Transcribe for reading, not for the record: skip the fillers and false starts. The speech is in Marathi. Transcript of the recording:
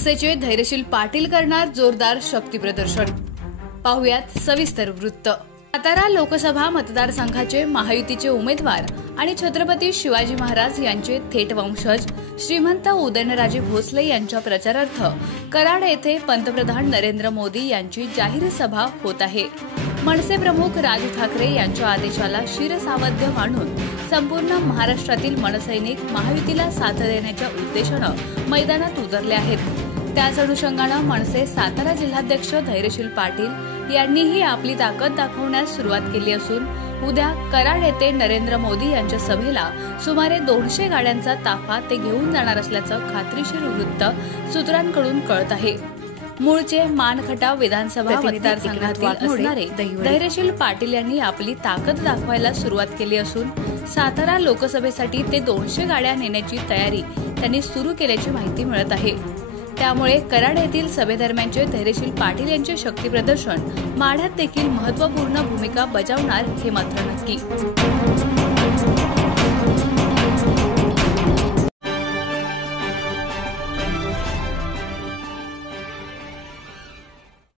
मनसेचे धैर्यशील पाटील करणार जोरदार शक्ती प्रदर्शन। पाहुयात सविस्तर वृत्त। सातारा लोकसभा मतदारसंघाचे महायुतीचे उमेदवार आणि छत्रपती शिवाजी महाराज यांचे थेट वंशज श्रीमंत उदयनराजे भोसले यांच्या प्रचारार्थ कराड येथे पंतप्रधान नरेंद्र मोदी यांची जाहीर सभा होत आहे। मनसे प्रमुख राज ठाकरे यांच्या आदेशाला शिरसावध्य मानून संपूर्ण महाराष्ट्रातील मनसैनिक महायुतीला साथ देण्याच्या उद्देशानं मैदानात उतरले आहेत। त्याच अनुषंगानं मनसे सातारा जिल्हाध्यक्ष धैर्यशील पाटील यांनीही आपली ताकद दाखवण्यास सुरुवात केली असून उद्या कराड येथे नरेंद्र मोदी यांच्या सभेला सुमारे 200 गाड्यांचा ताफा ते घेऊन जाणार असल्याचं खात्रीशीर वृत्त सूत्रांकडून कळत आहे। मूळचे मानखटाव विधानसभा मतदारसंघातील असणारे धैर्यशील पाटील यांनी आपली ताकद दाखवायला सुरुवात केली असून सातारा लोकसभेसाठी ते 200 गाड्या नेण्याची तयारी त्यांनी सुरू केल्याची माहिती मिळत आहे। त्यामुळे कराड येथील सभेदरम्यानचे धैर्यशील पाटील यांचे शक्ती प्रदर्शन माढ्यात देखील महत्त्वपूर्ण भूमिका बजावणार हे मात्र नक्की।